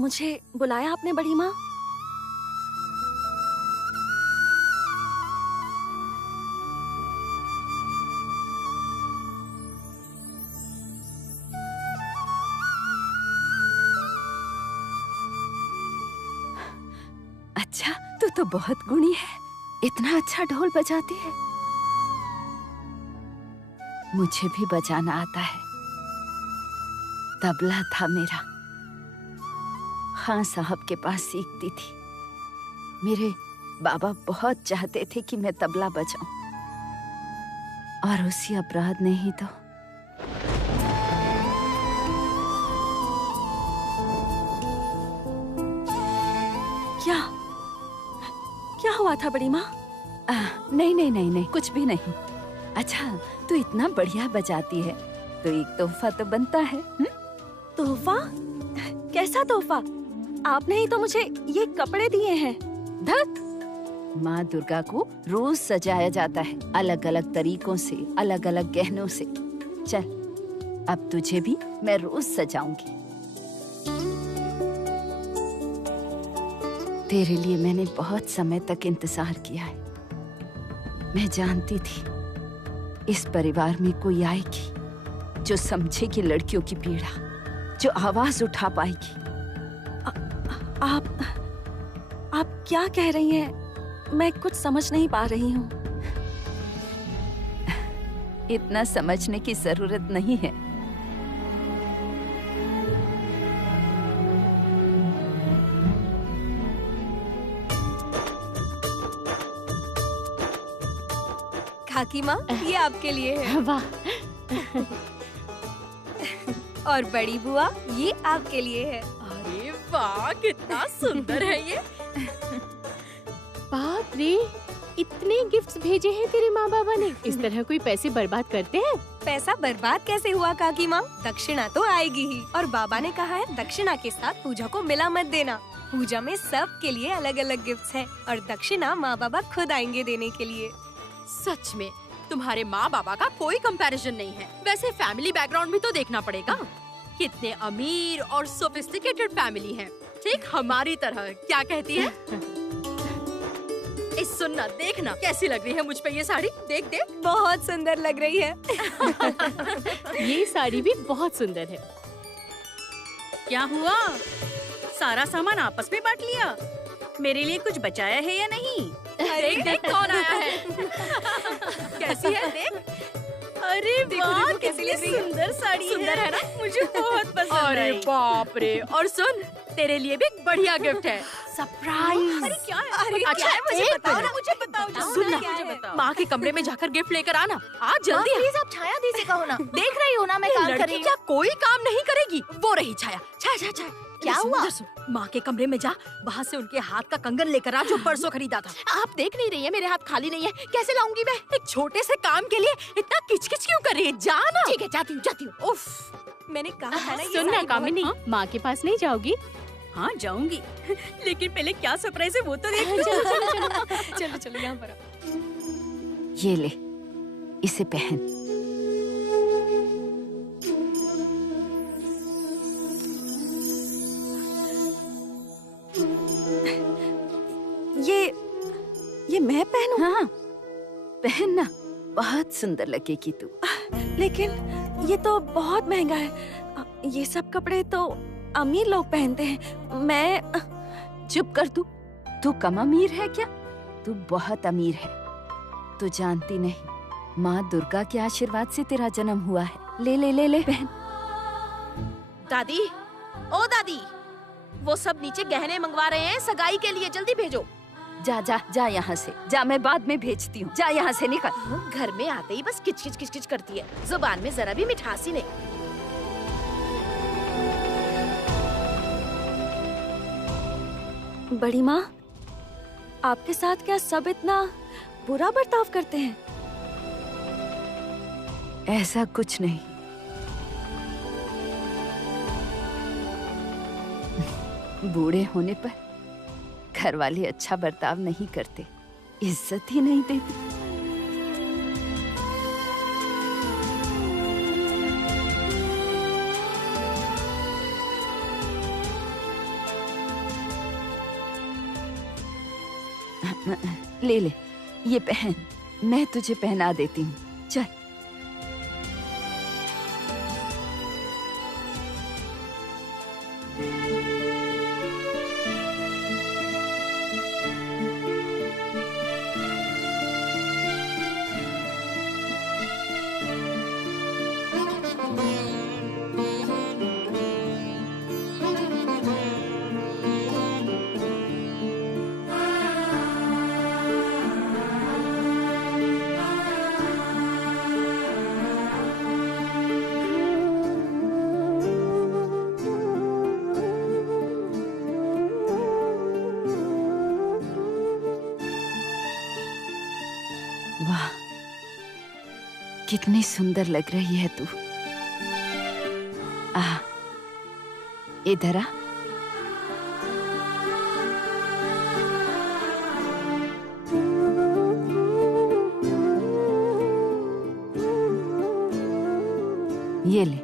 मुझे बुलाया आपने बड़ी माँ? अच्छा, तू तो बहुत गुणी है, इतना अच्छा ढोल बजाती है। मुझे भी बजाना आता है। तबला था मेरा, खान साहब के पास सीखती थी। मेरे बाबा बहुत चाहते थे कि मैं तबला बजाऊं, और उसी अपराध ने ही तो क्या क्या हुआ था बड़ी माँ? नहीं नहीं नहीं नहीं, कुछ भी नहीं। अच्छा, तू इतना बढ़िया बजाती है तो एक तोहफा तो बनता है। तोहफा? कैसा तोहफा? आपने ही तो मुझे ये कपड़े दिए हैं। धत! माँ दुर्गा को रोज सजाया जाता है, अलग अलग तरीकों से, अलग अलग गहनों से। चल, अब तुझे भी मैं रोज सजाऊंगी। तेरे लिए मैंने बहुत समय तक इंतजार किया है। मैं जानती थी इस परिवार में कोई आएगी जो समझेगी लड़कियों की पीड़ा, जो आवाज उठा पाएगी। आप क्या कह रही हैं? मैं कुछ समझ नहीं पा रही हूँ। इतना समझने की जरूरत नहीं है। काकी माँ, ये आपके लिए है। वाह। और बड़ी बुआ, ये आपके लिए है। अरे वाह, कितना सुंदर है ये। बाप रे, इतने गिफ्ट्स भेजे हैं तेरे माँ बाबा ने। इस तरह कोई पैसे बर्बाद करते हैं? पैसा बर्बाद कैसे हुआ काकी माँ? दक्षिणा तो आएगी ही, और बाबा ने कहा है दक्षिणा के साथ पूजा को मिला मत देना। पूजा में सब के लिए अलग अलग गिफ्ट्स हैं, और दक्षिणा माँ बाबा खुद आएंगे देने के लिए। सच में तुम्हारे माँ बाबा का कोई कंपैरिजन नहीं है। वैसे फैमिली बैकग्राउंड भी तो देखना पड़ेगा। कितने अमीर और सोफिस्टिकेटेड फैमिली है, ठीक हमारी तरह। क्या कहती है? इस सुनना, देखना कैसी लग रही है मुझ पे ये साड़ी। देख देख, बहुत सुंदर लग रही है। ये साड़ी भी बहुत सुंदर है। क्या हुआ? सारा सामान आपस में बांट लिया? मेरे लिए कुछ बचाया है या नहीं? अरे देख कौन आया है। कैसी है देख। अरे वाह, कितनी सुंदर साड़ी है। सुंदर है ना? मुझे बहुत पसंद अरे आई। बाप रे। और सुन, तेरे लिए भी एक बढ़िया गिफ्ट है, सरप्राइज। अरे क्या है? अरे अच्छा, क्या है? मुझे एक बताओ ना, मिनट। मुझे बताओ। सुन ना, क्या है? माँ के कमरे में जाकर गिफ्ट लेकर आना। आज जल्दी आ। प्लीज आप छाया दी से कहो ना। देख रही हो ना मैं काम कर लड़की रही हूँ। क्या कोई काम नहीं करेगी? वो रही छाया। छाया छाया छाया, क्या इधर सुन, हुआ? इधर सुन। माँ के कमरे में जा, वहाँ से उनके हाथ का कंगन लेकर आ जो परसों खरीदा था। आप देख नहीं रही है मेरे हाथ खाली नहीं है, कैसे लाऊंगी मैं? एक छोटे से काम के लिए इतना किचकिच क्यों कर रही है? जा ना। ठीक है, जाती हूँ जाती हूँ। उफ। मैंने कहा था ना, ये सुन ना साड़ी कामिनी, माँ के पास नहीं जाओगी? हाँ जाऊंगी, लेकिन पहले क्या सरप्राइज है वो तो देख। चलो चलो यहाँ पर आओ। ये ले, इसे पहन। ये मैं पहनूं? हाँ, पहनना, बहुत सुंदर लगेगी तू। लेकिन ये तो बहुत महंगा है। ये सब कपड़े तो अमीर लोग पहनते हैं। मैं चुप कर तू कम अमीर है क्या? तू बहुत अमीर है। तू जानती नहीं, माँ दुर्गा के आशीर्वाद से तेरा जन्म हुआ है। ले ले ले ले पहन। दादी, ओ दादी, वो सब नीचे गहने मंगवा रहे हैं सगाई के लिए, जल्दी भेजो। जा जा जा यहाँ से जा, मैं बाद में भेजती हूँ। जा यहाँ से निकल। घर में आते ही बस किचकिच किचकिच करती है, जुबान में जरा भी मिठास ही नहीं। बड़ी माँ, आपके साथ क्या सब इतना बुरा बर्ताव करते हैं? ऐसा कुछ नहीं। बूढ़े होने पर घर वाले अच्छा बर्ताव नहीं करते, इज्जत ही नहीं देते। ले ले, ये पहन, मैं तुझे पहना देती हूँ। चल। वाह, कितनी सुंदर लग रही है तू। आ, इधर आ। ये ले,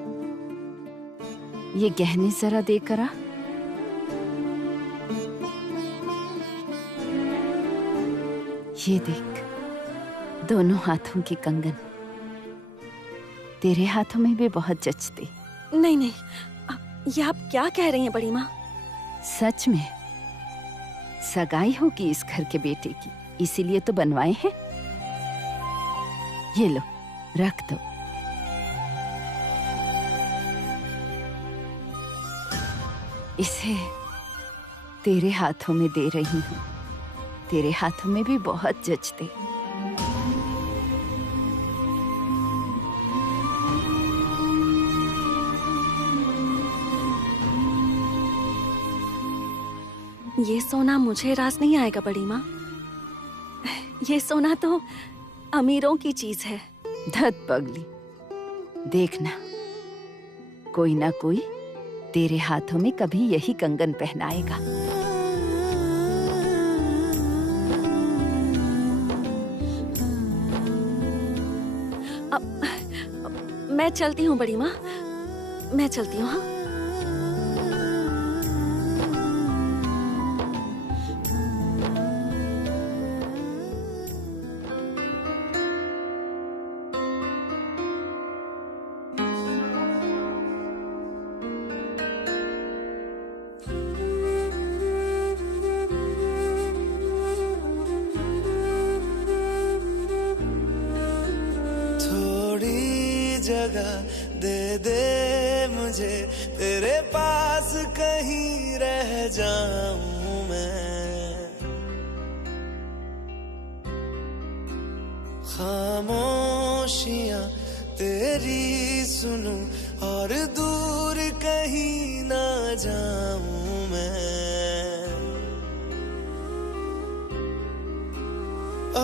ये गहने जरा देकर आ। ये देख, दोनों हाथों के कंगन तेरे हाथों में भी बहुत जचते। नहीं नहीं, ये आप क्या कह रही हैं बड़ी माँ? सच में सगाई होगी इस घर के बेटे की, इसीलिए तो बनवाए हैं। ये लो, रख दो। इसे तेरे हाथों में दे रही हूँ, तेरे हाथों में भी बहुत जचते। ये सोना मुझे रास नहीं आएगा बड़ी माँ। ये सोना तो अमीरों की चीज है। धत पगली, देखना कोई ना कोई तेरे हाथों में कभी यही कंगन पहनाएगा। मैं चलती हूँ बड़ी माँ, मैं चलती हूँ। हाँ, जगह दे दे मुझे, तेरे पास कहीं रह जाऊं मैं। खामोशियां तेरी सुनूं और दूर कहीं ना जाऊं मैं।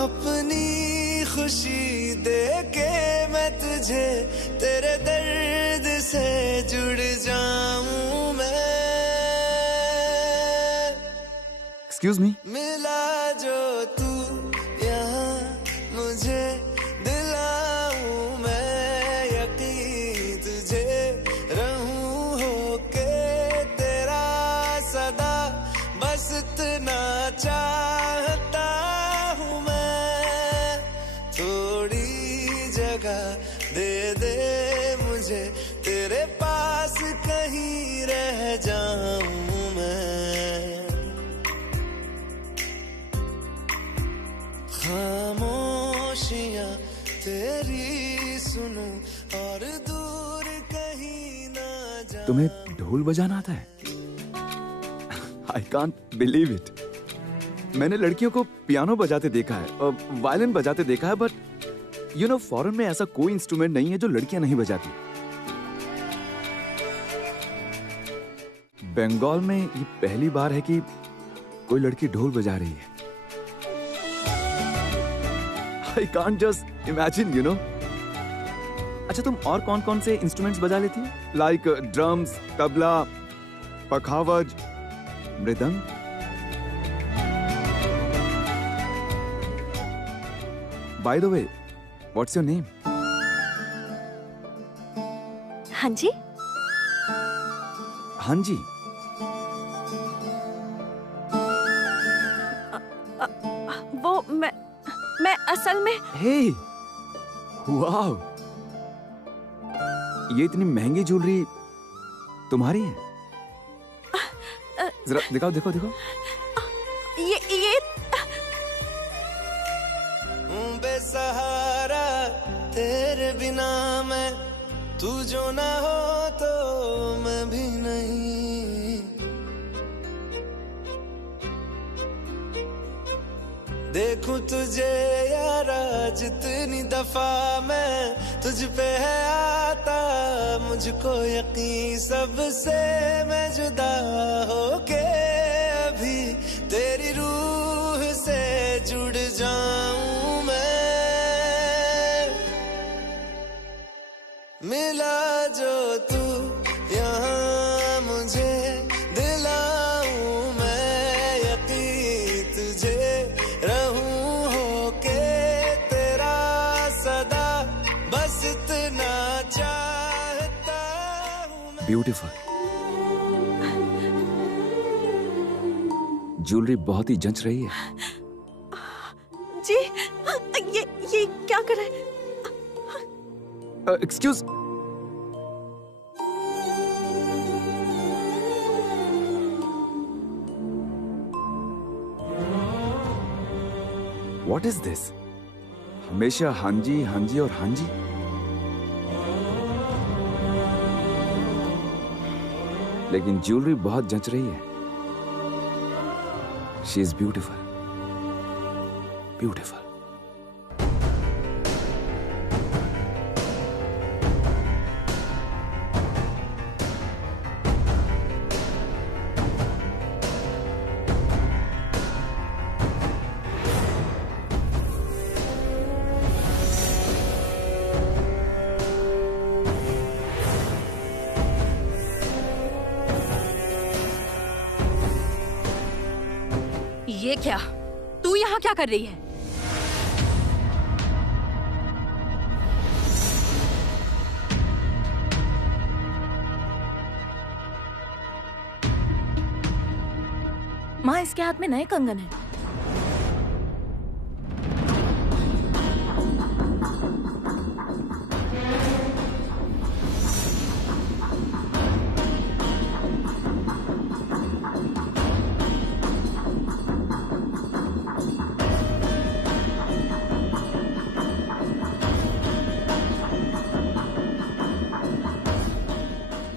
अपनी खुशी दे के मैं तुझे, तेरे दर्द से जुड़ जाऊं मैं। Excuse me. मिला जो तू यहाँ मुझे, दिलाऊं मैं यकीन तुझे, रहूं होके तेरा सदा, बस इतना चाहता हूँ मैं। थोड़ी जगह दे दे मुझे, तेरे पास कहीं रह जाऊं मैं। खामोशियां तेरी सुनूं और दूर कहीं ना जाऊं। तुम्हें ढोल बजाना आता है? I can't believe it. मैंने लड़कियों को पियानो बजाते देखा है और वायलिन बजाते देखा है, बट यू नो फॉरेन में ऐसा कोई इंस्ट्रूमेंट नहीं है जो लड़कियां नहीं बजाती। बंगाल में ये पहली बार है कि कोई लड़की ढोल बजा रही है। I can't just imagine, you know. अच्छा, तुम और कौन कौन से इंस्ट्रूमेंट्स बजा लेती हो? लाइक ड्रम्स, तबला, पखावज, मृदंग? By the way, what's your name? हाँ जी। हाँ जी। मैं असल में हे, वाओ, ये इतनी महंगी ज्वेलरी तुम्हारी है? जरा दिखाओ, देखो देखो। ये बेसहारा तेरे बिना मैं, तू जो ना हो तो मैं भी नहीं। देखूं तुझे यारा जितनी दफा मैं, तुझ पे है आता मुझको यकीन, सबसे मैं जुदा होके अभी तेरी रूह से जुड़ जाऊं मैं। मिला जो तू यहाँ मुझे, दिलाऊं मैं यकीन तुझे, रहूं होके तेरा सदा, बस इतना चाहता हूँ मैं। ब्यूटीफुल। ज्वेलरी बहुत ही जंच रही है। जी, ये क्या कर रहे हैं? Excuse, what is this? हमेशा हाँ जी और हाँ जी। लेकिन ज्वेलरी बहुत जंच रही है। She is beautiful, beautiful. ये क्या? तू यहाँ क्या कर रही है? माँ, इसके हाथ में नए कंगन है।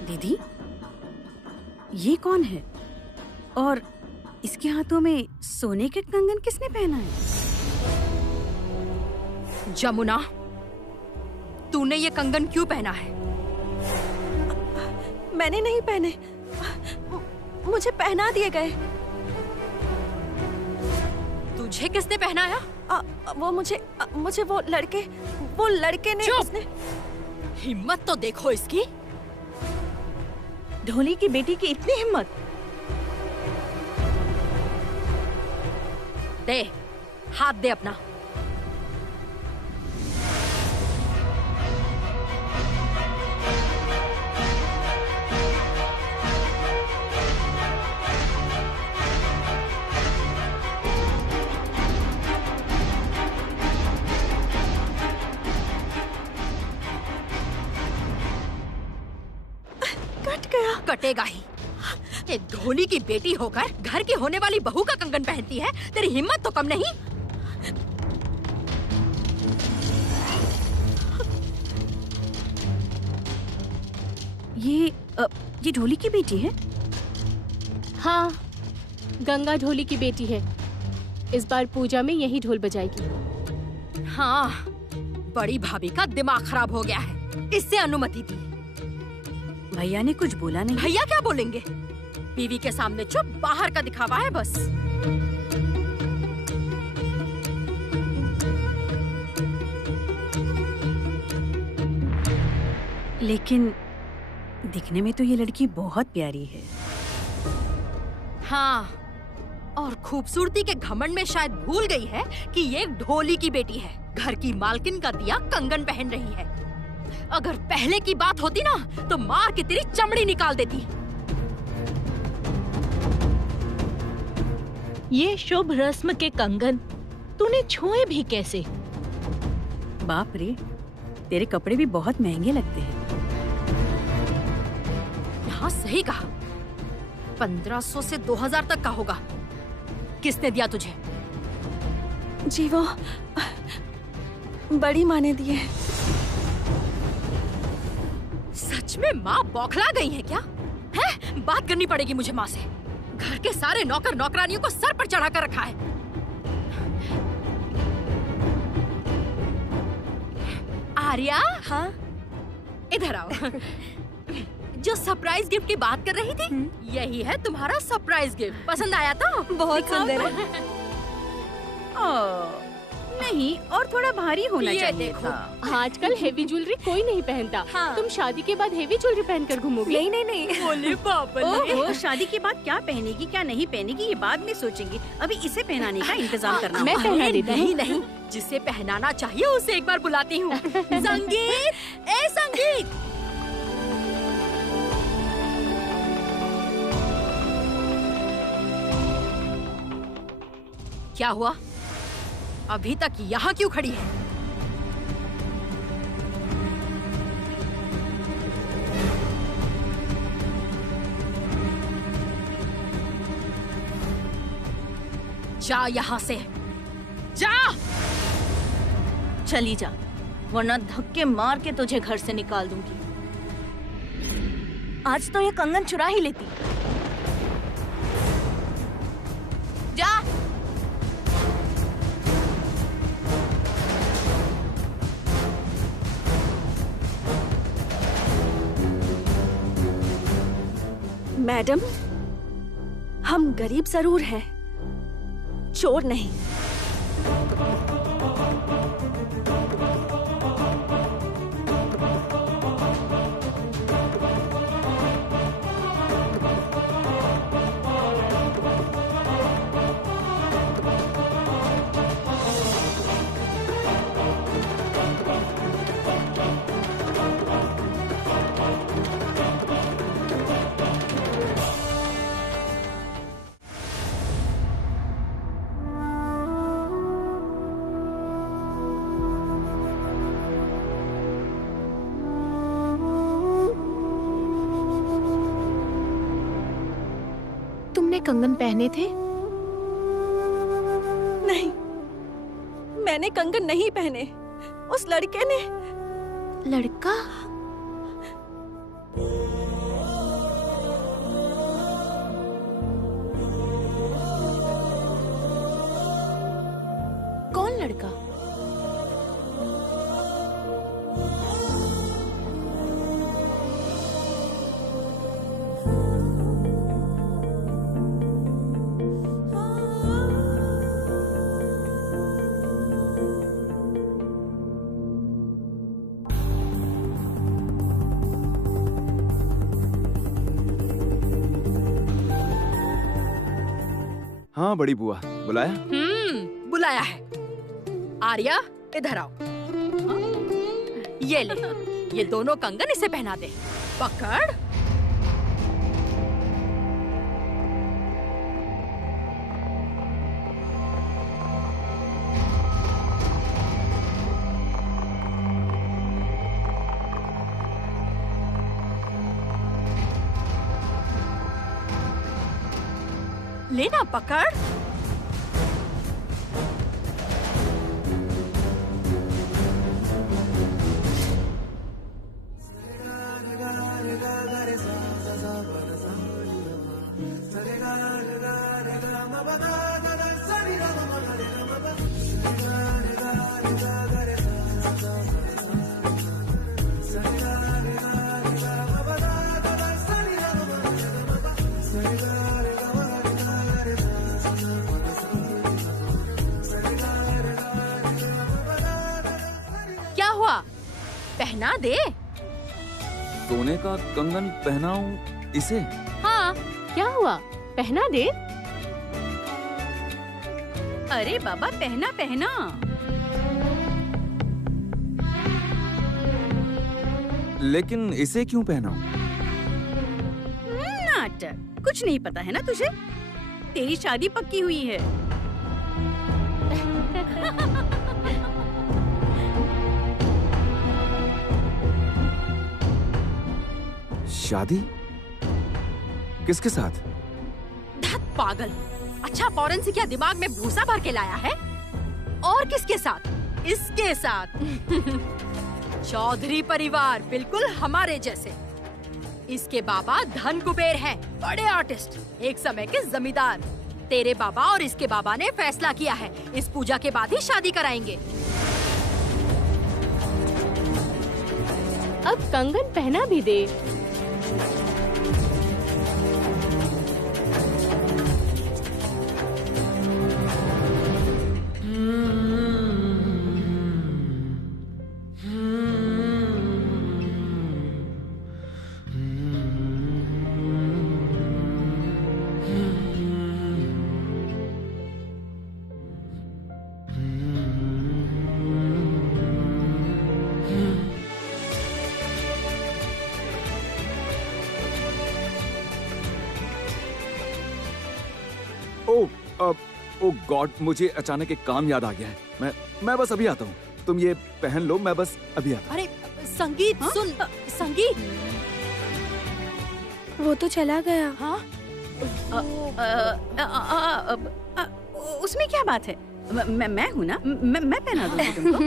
दीदी, ये कौन है? और इसके हाथों में सोने के कंगन किसने पहना है? जमुना, तूने ये कंगन क्यों पहना है? मैंने नहीं पहने, मुझे पहना दिए गए। तुझे किसने पहनाया? वो मुझे वो लड़के ने। चुप! उसने। हिम्मत तो देखो इसकी। ढोली की बेटी की इतनी हिम्मत! दे, हाथ दे अपना। कट गया। कटेगा ही। एक ढोली की बेटी होकर घर की होने वाली बहू का कंगन पहनती है, तेरी हिम्मत तो कम नहीं। ये ढोली की बेटी है? हाँ, गंगा ढोली की बेटी है। इस बार पूजा में यही ढोल बजाएगी। हाँ, बड़ी भाभी का दिमाग खराब हो गया है, इससे अनुमति दी। भैया ने कुछ बोला नहीं? भैया क्या बोलेंगे? बीवी के सामने चुप, बाहर का दिखावा है बस। लेकिन दिखने में तो ये लड़की बहुत प्यारी है। हाँ, और खूबसूरती के घमंड में शायद भूल गई है कि ये एक ढोली की बेटी है। घर की मालकिन का दिया कंगन पहन रही है। अगर पहले की बात होती ना तो मार के तेरी चमड़ी निकाल देती। ये शुभ रस्म के कंगन तूने छुए भी कैसे? बाप रे, तेरे कपड़े भी बहुत महंगे लगते हैं। हाँ सही कहा, 1500 से 2000 तक का होगा। किसने दिया तुझे? जी वो बड़ी माँ ने दिए। सच में माँ बौखला गई है क्या? है? बात करनी पड़ेगी मुझे माँ से। घर के सारे नौकर नौकरानियों को सर पर चढ़ा कर रखा है। आर्या, हाँ इधर आओ। जो सरप्राइज गिफ्ट की बात कर रही थी, यही है तुम्हारा सरप्राइज गिफ्ट। पसंद आया तो? बहुत दिखाओ सुंदर तो। है। नहीं, और थोड़ा भारी होना ये चाहिए देखो। था। आजकल हेवी ज्वेलरी कोई नहीं पहनता। हाँ। तुम शादी के बाद हेवी ज्वेलरी पहनकर घूमोगी? नहीं नहीं नहीं। बोले पापा ओहो, शादी के बाद क्या पहनेगी क्या नहीं पहनेगी ये बाद में सोचेंगे। अभी इसे पहनाने का इंतजाम करना मैं होगा। पहना देती हूँ। नहीं नहीं, जिसे पहनाना चाहिए उसे एक बार बुलाती हूँ। संगीत, ए संगीत। क्या हुआ? अभी तक यहाँ क्यों खड़ी है? जा यहाँ से, जा। चली जा, वरना धक्के मार के तुझे घर से निकाल दूंगी। आज तो ये कंगन चुरा ही लेती। जा। मैडम, हम गरीब जरूर हैं, चोर नहीं। तुमने कंगन पहने थे? नहीं, मैंने कंगन नहीं पहने। उस लड़के ने। लड़का? कौन लड़का? हाँ बड़ी बुआ, बुलाया? बुलाया है। आर्या, इधर आओ। ये ले, ये दोनों कंगन इसे पहना दे। पकड़। लेना, पकड़। क्या हुआ? पहना दे। सोने का कंगन पहनाऊं इसे? हाँ, क्या हुआ? पहना दे। अरे बाबा, पहना पहना। लेकिन इसे क्यों पहनाऊं? नाटक, कुछ नहीं पता है ना तुझे? तेरी शादी पक्की हुई है। शादी? किसके साथ? धत पागल। अच्छा फौरन से क्या दिमाग में भूसा भर के लाया है? और किसके साथ? इसके साथ। चौधरी परिवार बिल्कुल हमारे जैसे। इसके बाबा धन कुबेर हैं, बड़े आर्टिस्ट, एक समय के जमींदार। तेरे बाबा और इसके बाबा ने फैसला किया है इस पूजा के बाद ही शादी कराएंगे। अब कंगन पहना भी दे। ओ गॉड, मुझे अचानक एक काम याद आ गया है। मैं बस अभी आता हूँ। तुम ये पहन लो, मैं बस अभी आता हूँ। अरे संगीत सुन। संगीत वो तो चला गया। हाँ? उसमें क्या बात है? मैं हूँ ना, मैं पहना दूँगी तुमको।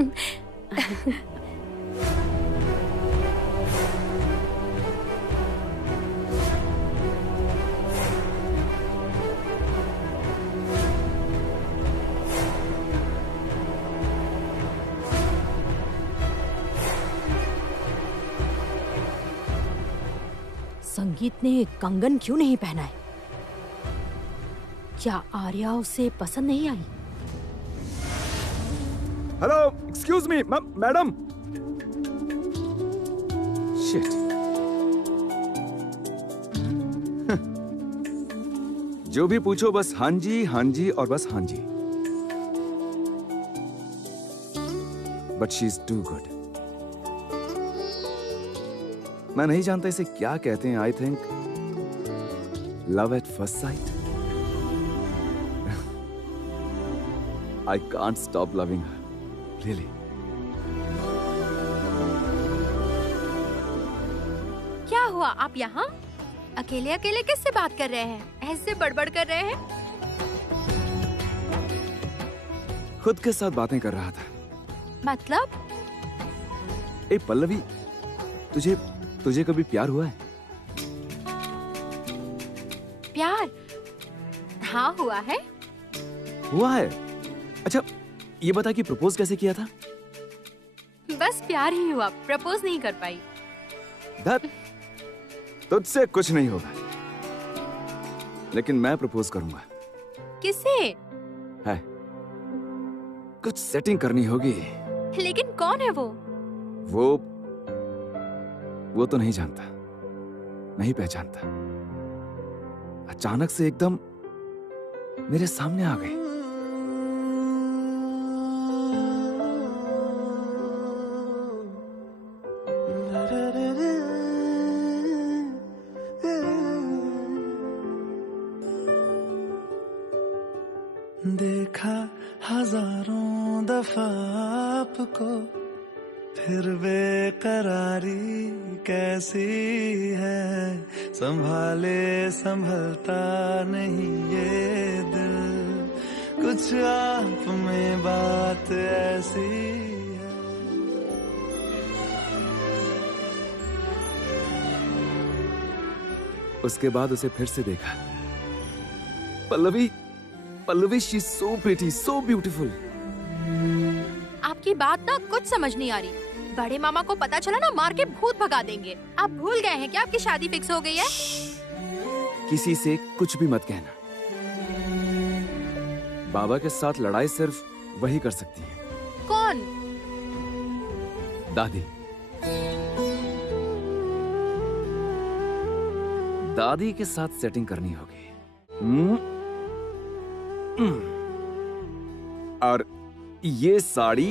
संगीत ने कंगन क्यों नहीं पहना है? क्या आर्या उसे पसंद नहीं आई? Hello, excuse me, madam. Shit. जो भी पूछो बस हाँ जी और बस हाँ जी। But she is too good. मैं नहीं जानता इसे क्या कहते हैं। I think love at first sight. I can't stop loving her, really. क्या हुआ आप यहाँ अकेले अकेले किससे बात कर रहे हैं? ऐसे बड़बड़ कर रहे हैं? खुद के साथ बातें कर रहा था। मतलब? ए पल्लवी, तुझे कभी प्यार हुआ है? प्यार? हाँ हुआ है। हुआ है? अच्छा ये बता कि प्रपोज कैसे किया था? बस प्यार ही हुआ, प्रपोज नहीं कर पाई। धत, तुझसे कुछ नहीं होगा। लेकिन मैं प्रपोज करूंगा। किससे? है, कुछ सेटिंग करनी होगी। लेकिन कौन है वो? वो तो नहीं जानता, नहीं पहचानता। अचानक से एकदम मेरे सामने आ गई। देखा हजारों दफा आपको, फिर बेकरारी कैसी है। संभाले संभलता नहीं ये दिल, कुछ आप में बात ऐसी है। उसके बाद उसे फिर से देखा। Pallavi she is so pretty, so beautiful. आपकी बात ना कुछ समझ नहीं आ रही। बड़े मामा को पता चला ना, मार के भूत भगा देंगे। आप भूल गए हैं क्या आपकी शादी फिक्स हो गई है? किसी से कुछ भी मत कहना। बाबा के साथ लड़ाई सिर्फ वही कर सकती है। कौन? दादी। दादी के साथ सेटिंग करनी होगी। और ये साड़ी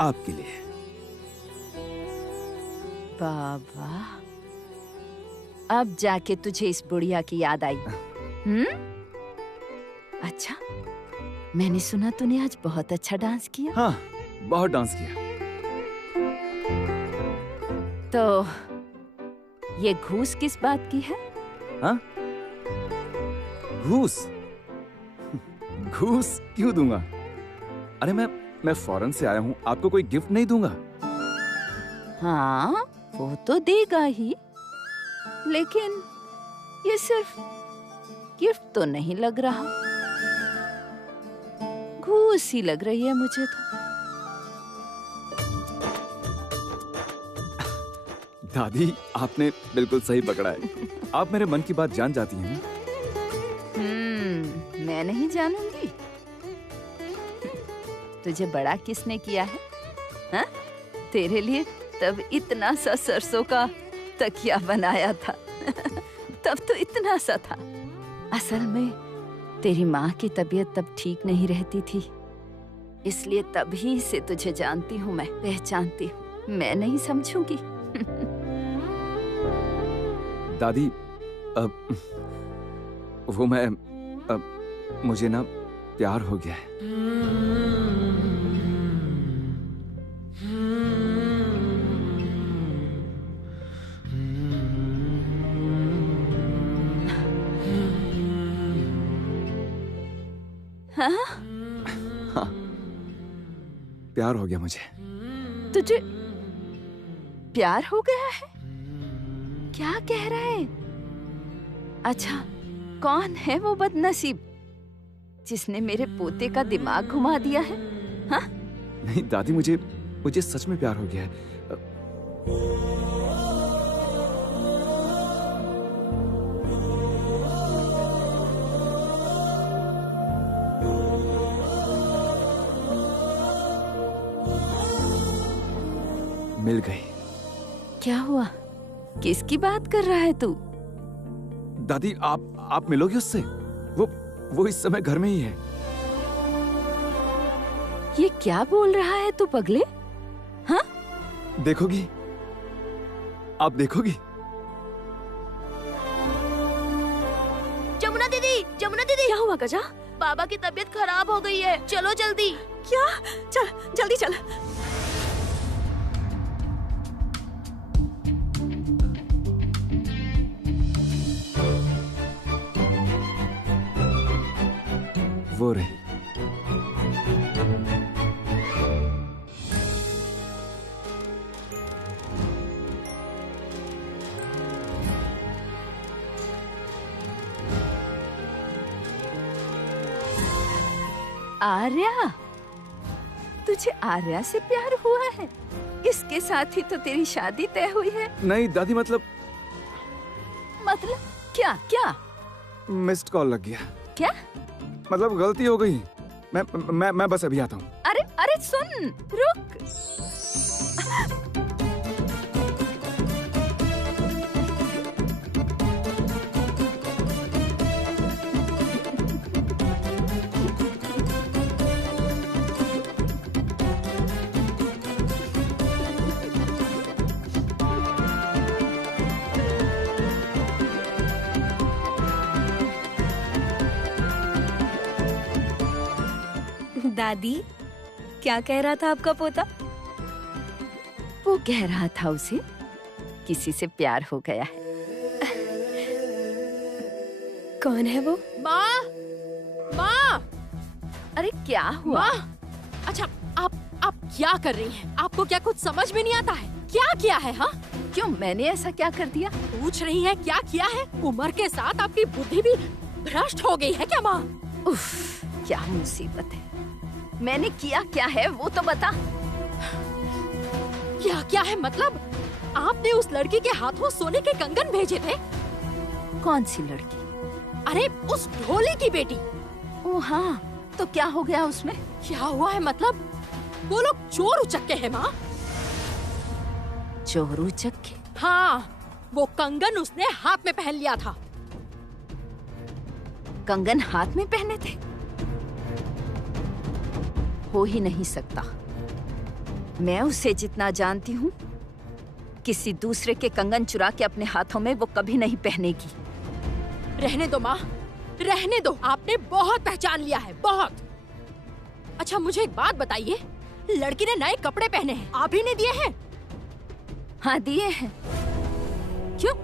आपके लिए। बाबा, अब जाके तुझे इस बुढ़िया की याद आई। अच्छा, मैंने सुना तूने आज बहुत अच्छा डांस किया। हाँ, बहुत डांस किया। तो ये घूस किस बात की है? हाँ? घूस? घूस क्यों दूंगा? अरे मैं फॉरेन से आया हूँ, आपको कोई गिफ्ट नहीं दूंगा। हाँ, वो तो देगा ही, लेकिन ये सिर्फ गिफ्ट तो नहीं लग रहा, घूस ही लग रही है मुझे तो। दादी, आपने बिल्कुल सही पकड़ा है। आप मेरे मन की बात जान जाती हैं। मैं नहीं जानूंगी। तुझे बड़ा किसने किया है? हाँ? तेरे लिए तब इतना सा सरसों का तकिया बनाया था। तब तो इतना सा था। असल में तेरी माँ की तबीयत तब ठीक नहीं रहती थी, इसलिए तभी से तुझे जानती हूँ, मैं पहचानती हूँ। मैं नहीं समझूंगी। दादी, वो मुझे ना प्यार हो गया है। हाँ? हाँ, प्यार हो गया मुझे। तुझे प्यार हो गया है? क्या कह रहा है? अच्छा, कौन है वो बदनसीब जिसने मेरे पोते का दिमाग घुमा दिया है? हाँ? नहीं दादी, मुझे सच में प्यार हो गया है। मिल गई। क्या हुआ? किसकी बात कर रहा है तू? दादी, आप मिलोगे उससे? वो इस समय घर में ही है। ये क्या बोल रहा है तू पगले? हाँ? देखोगी? आप देखोगी? जमुना दीदी, जमुना दीदी, क्या हुआ गजा? बाबा की तबीयत खराब हो गई है, चलो जल्दी। क्या? चल जल्दी चल। वो रही। आर्या, तुझे आर्या से प्यार हुआ है? इसके साथ ही तो तेरी शादी तय हुई है। नहीं दादी, मतलब क्या? क्या मिस्ड कॉल लग गया। क्या? मतलब गलती हो गई। मैं बस अभी आता हूँ। अरे सुन, रुक। दादी, क्या कह रहा था आपका पोता? वो कह रहा था उसे किसी से प्यार हो गया है। कौन है वो? माँ, माँ, अरे क्या हुआ? माँ, अच्छा आप क्या कर रही हैं? आपको क्या कुछ समझ में नहीं आता है? क्या किया है? हाँ, क्यों, मैंने ऐसा क्या कर दिया? पूछ रही है क्या किया है? उम्र के साथ आपकी बुद्धि भी भ्रष्ट हो गई है क्या माँ? उफ, क्या मुसीबत है। मैंने किया क्या है वो तो बता। क्या है मतलब? आपने उस लड़की के हाथों सोने के कंगन भेजे थे? कौन सी लड़की? अरे उस ढोली की बेटी। ओ हाँ, तो क्या हो गया उसमें? क्या हुआ है मतलब? वो लोग चोर उचक्के हैं माँ। चोर उचक्के? हाँ, वो कंगन उसने हाथ में पहन लिया था। कंगन हाथ में पहने थे? हो ही नहीं सकता। मैं उसे जितना जानती हूँ, किसी दूसरे के कंगन चुरा के अपने हाथों में वो कभी नहीं पहनेगी। रहने दो माँ, रहने दो। आपने बहुत पहचान लिया है, बहुत। अच्छा मुझे एक बात बताइए, लड़की ने नए कपड़े पहने हैं, आप ही ने दिए हैं? हाँ दिए हैं। क्यों,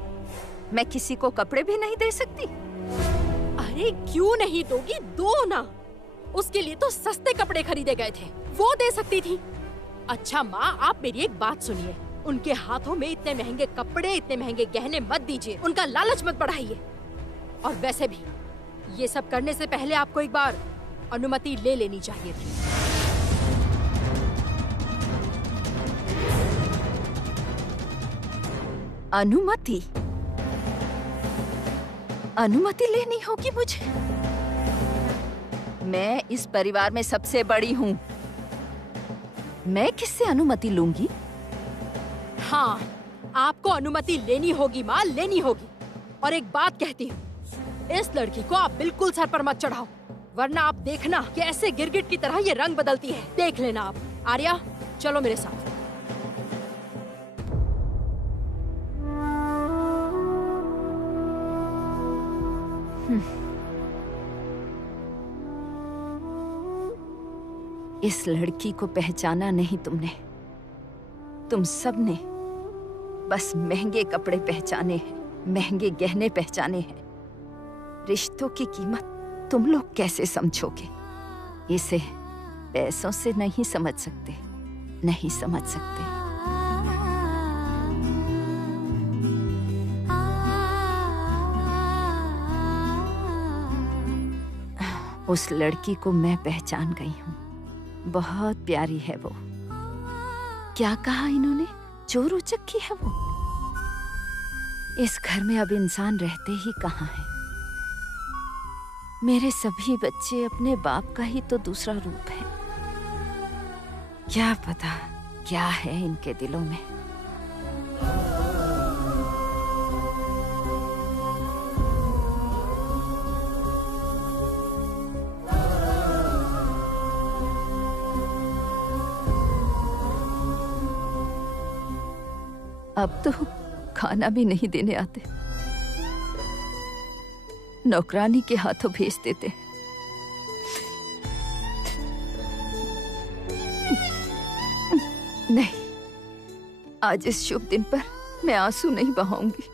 मैं किसी को कपड़े भी नहीं दे सकती? अरे क्यों नहीं दोगी, दो ना। उसके लिए तो सस्ते कपड़े खरीदे गए थे, वो दे सकती थी। अच्छा माँ, आप मेरी एक बात सुनिए, उनके हाथों में इतने महंगे कपड़े, इतने महंगे गहने मत दीजिए, उनका लालच मत बढ़ाइए। और वैसे भी ये सब करने से पहले आपको एक बार अनुमति ले लेनी चाहिए थी। अनुमति? अनुमति लेनी होगी मुझे? मैं इस परिवार में सबसे बड़ी हूँ, मैं किससे अनुमति लूंगी? हाँ, आपको अनुमति लेनी होगी माँ, लेनी होगी। और एक बात कहती हूँ, इस लड़की को आप बिल्कुल सर पर मत चढ़ाओ, वरना आप देखना कैसे गिरगिट की तरह ये रंग बदलती है, देख लेना आप। आर्या, चलो मेरे साथ। इस लड़की को पहचाना नहीं तुमने, तुम सब ने बस महंगे कपड़े पहचाने हैं, महंगे गहने पहचाने हैं। रिश्तों की कीमत तुम लोग कैसे समझोगे? इसे पैसों से नहीं समझ सकते, नहीं समझ सकते। उस लड़की को मैं पहचान गई हूँ, बहुत प्यारी है वो। क्या कहा इन्होंने? चोर उचक की है वो। इस घर में अब इंसान रहते ही कहाँ हैं? मेरे सभी बच्चे अपने बाप का ही तो दूसरा रूप है। क्या पता क्या है इनके दिलों में। अब तो खाना भी नहीं देने आते, नौकरानी के हाथों भेज देते। नहीं, आज इस शुभ दिन पर मैं आंसू नहीं बहाऊंगी।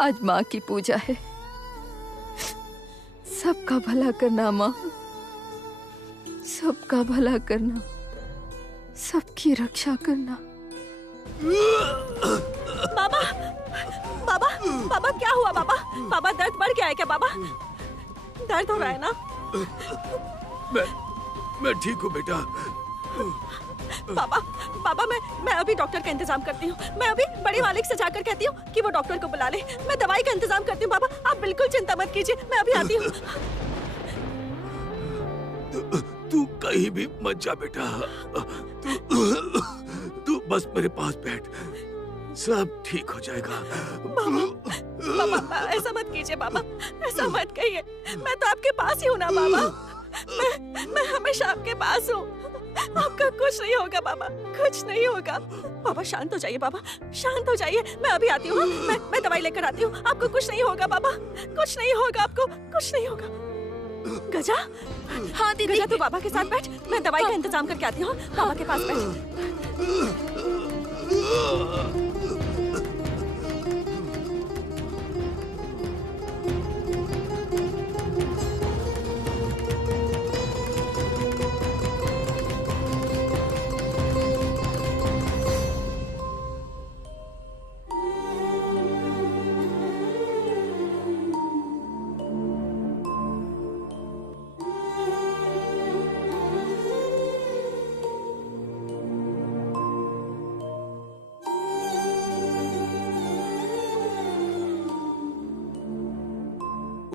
आज माँ की पूजा है। सबका भला करना माँ, सबका भला करना, सबकी रक्षा करना। बाबा, बाबा, बाबा क्या हुआ बाबा? बाबा दर्द बढ़ गया है क्या बाबा? दर्द हो रहा है ना? मैं ठीक हूँ बेटा। बाबा, बाबा मैं अभी डॉक्टर का इंतजाम करती हूँ। मैं अभी बड़ी मालिक से जाकर कहती हूँ कि वो डॉक्टर को बुला ले। मैं दवाई का इंतजाम करती हूँ बाबा, आप बिल्कुल चिंता मत कीजिए, मैं अभी आती हूँ। तू कहीं भी मत जा बेटा, तू बस मेरे पास बैठ, सब ठीक हो जाएगा। बाबा, बाबा ऐसा मत कीजिए बाबा, ऐसा मत कहिए। मैं तो आपके पास ही हूँ ना बाबा, मैं हमेशा आपके पास हूँ। आपका कुछ नहीं होगा बाबा, कुछ नहीं होगा। बाबा शांत हो जाइए बाबा, शांत हो जाइए। मैं अभी आती हूँ, मैं दवाई लेकर आती हूँ। आपको कुछ नहीं होगा बाबा, कुछ नहीं होगा, आपको कुछ नहीं होगा। गजा, हाँ दीदी। गजा तू बाबा के साथ बैठ, मैं दवाई का इंतजाम करके आती हूँ। बाबा के पास बैठ।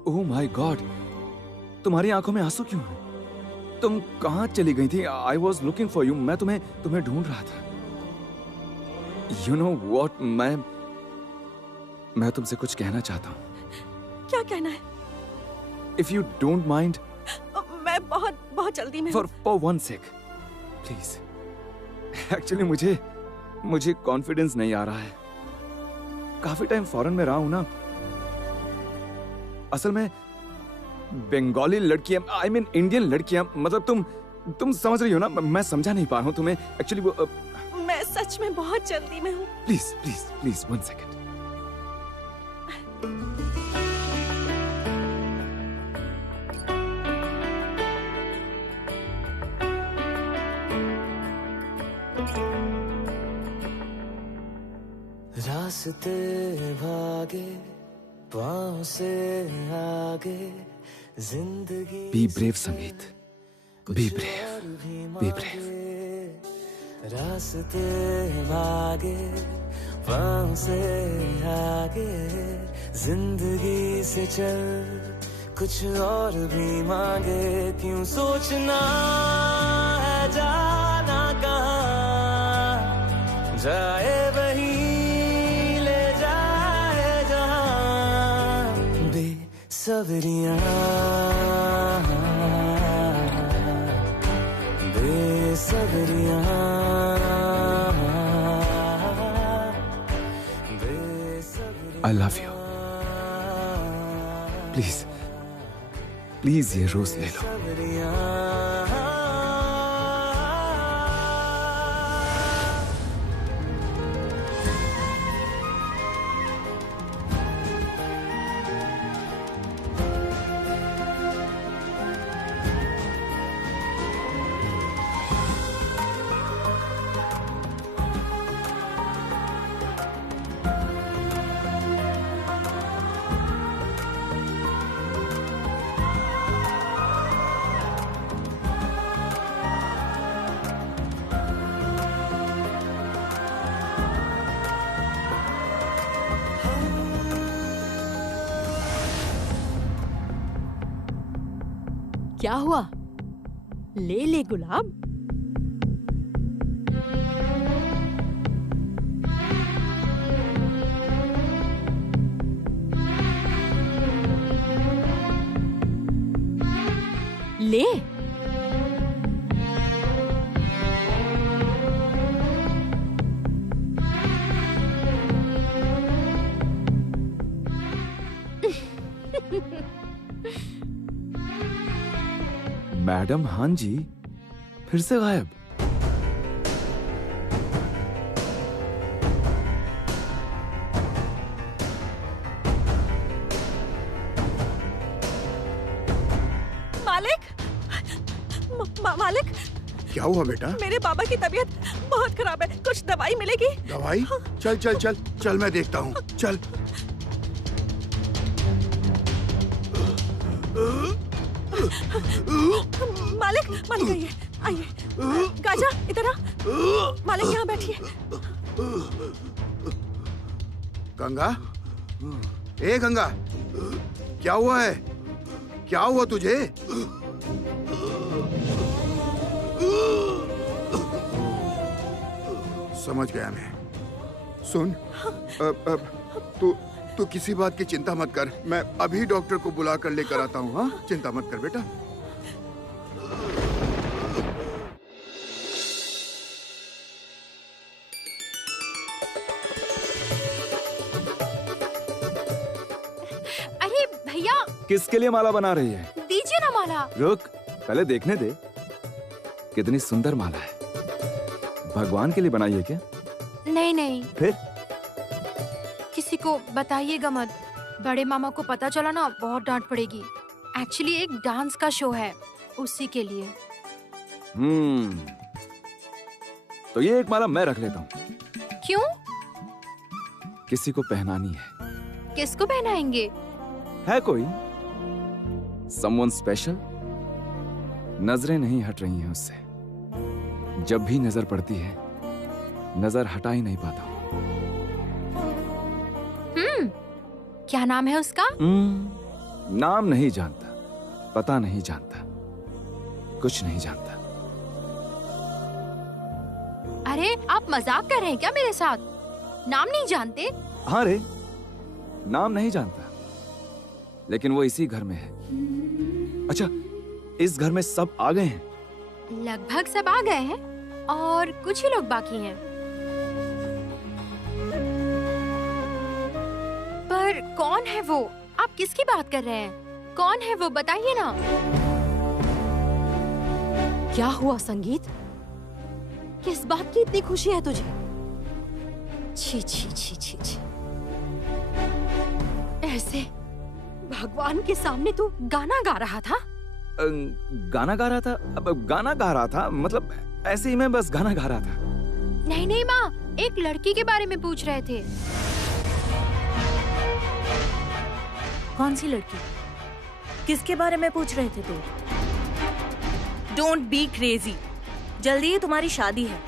ओह माय गॉड, तुम्हारी आंखों में आंसू क्यों है? तुम कहाँ चली गई थी? I was looking for you. मैं तुम्हें ढूंढ रहा था। यू नो वॉट, मैं तुमसे कुछ कहना चाहता हूँ। क्या कहना है? इफ यू डोंट माइंड, मैं बहुत जल्दी में for one sec please. Actually मुझे कॉन्फिडेंस नहीं आ रहा है। काफी टाइम फॉरेन में रहा हूं ना। असल में बंगाली लड़कियां, आई मीन इंडियन लड़कियां, मतलब तुम समझ रही हो ना। मैं समझा नहीं पा रहा हूं तुम्हें एक्चुअली। वो मैं सच में बहुत जल्दी में हूँ। Please please please 1 second. रास्ते भागे पाँव से आगे जिंदगी बी ब्रेव संगीत, बी ब्रेव, बी ब्रेव। रास्ते भागे पाँव से आगे जिंदगी से चल कुछ और भी मांगे, क्यों सोचना है जाना कहाँ, जाए वही ले जाए जहाँ। Besabriyaan Besabriyaan I love you. Please please ये रोज ले लो। क्या हुआ? ले ले गुलाब। ले। मैडम हान जी फिर से गायब। मालिक, मालिक, क्या हुआ बेटा? मेरे बाबा की तबीयत बहुत खराब है, कुछ दवाई मिलेगी? दवाई? चल चल चल चल, मैं देखता हूँ, चल। मालिक, मालिक आइए, आइए। गाजा इधर आ। मालिक यहाँ बैठिए। गंगा, ए गंगा, क्या हुआ है? क्या हुआ तुझे? समझ गया मैं। सुन, तू किसी बात की चिंता मत कर, मैं अभी डॉक्टर को बुला कर लेकर आता हूँ। हाँ, चिंता मत कर बेटा। अरे भैया, किसके लिए माला बना रही है? दीजिए ना माला। रुक, पहले देखने दे। कितनी सुंदर माला है। भगवान के लिए बनाई है क्या? नहीं नहीं, फिर किसी को बताइएगा मत। बड़े मामा को पता चला ना बहुत डांट पड़ेगी। एक्चुअली एक डांस का शो है, उसी के लिए। तो ये एक माला मैं रख लेता हूँ। क्यों? किसी को पहनानी है। किसको पहनाएंगे? है कोई समवन स्पेशल? नजरें नहीं हट रही हैं उससे। जब भी नजर पड़ती है, नजर हटा ही नहीं पाता। क्या नाम है उसका? नाम नहीं जानता, पता नहीं जानता, कुछ नहीं जानता। अरे आप मजाक कर रहे हैं क्या मेरे साथ? नाम नहीं जानते? हाँ रे, नाम नहीं जानता, लेकिन वो इसी घर में है। अच्छा, इस घर में सब आ गए हैं? लगभग सब आ गए हैं और कुछ ही लोग बाकी हैं। पर कौन है वो? आप किसकी बात कर रहे हैं? कौन है वो, बताइए ना। क्या हुआ संगीत? किस बात की इतनी खुशी है तुझे? छी छी छी छी छी। ऐसे भगवान के सामने तू गाना गा रहा था? गाना गा रहा था? अब गाना गा रहा था मतलब ऐसे ही, मैं बस गाना गा रहा था। नहीं नहीं माँ, एक लड़की के बारे में पूछ रहे थे। कौन सी लड़की? किसके बारे में पूछ रहे थे तुम? Don't be crazy. जल्दी ही तुम्हारी शादी है